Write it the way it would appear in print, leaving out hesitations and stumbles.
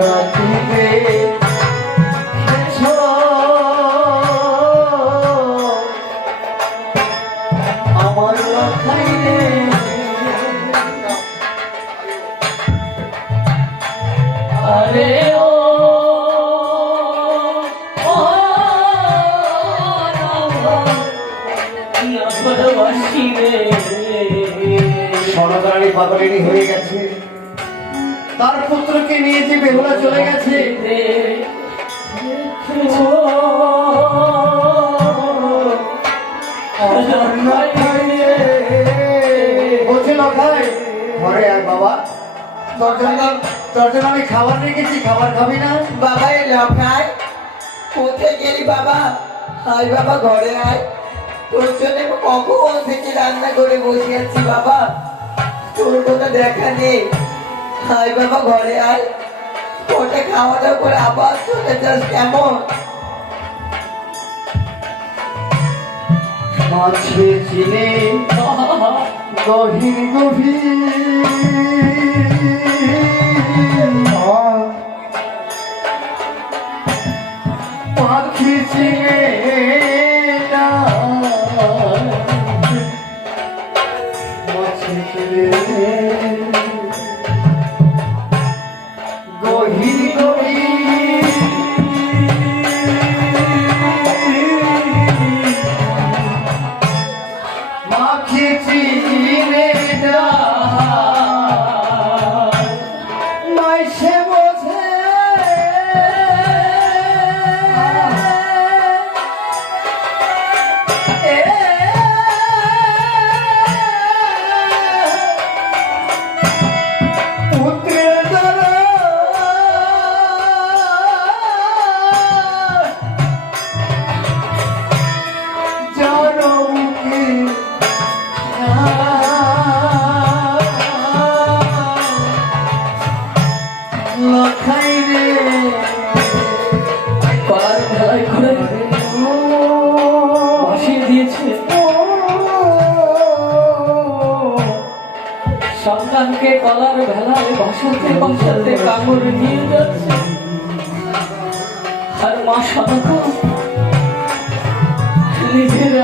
রাখিবে আমার লখাইলে আরে ও সনাতনী পাগলিনী হয়ে গেছে, তার পুত্রকে নিয়ে যে বেহুলা চলে গেছে। ঘরে আয় বাবা, তোর জন্য আমি খাবার রেখেছি, খাবার খাবি না? বাবা এই লখায় কোথায় গেলি বাবা? আয় বাবা ঘরে আয়, তোর জন্য কখন থেকে রান্না করে বসে আছি বাবা, তোর কোনো দেখা নেই। আয় বাবা ঘরে আয়, ওটা খাওয়া দাওয়া করে আবার চলে যাস কেমন? মাছে চিনে গভীর গভীর পাখি চিনে না, মাছে চিনে গভীর গভীর মাখি চিনে না, মাইসে বোঝে পুত্রের দ্বারা জানো মুখে লখাইরে কলার ভেলায় করে ভাসিয়ে দিয়েছে সন্তানকে, কলার ভেলায় ভাসাতে ভাসাতে কামড় নিয়ে যাচ্ছে। আর মা সনাতন নিজের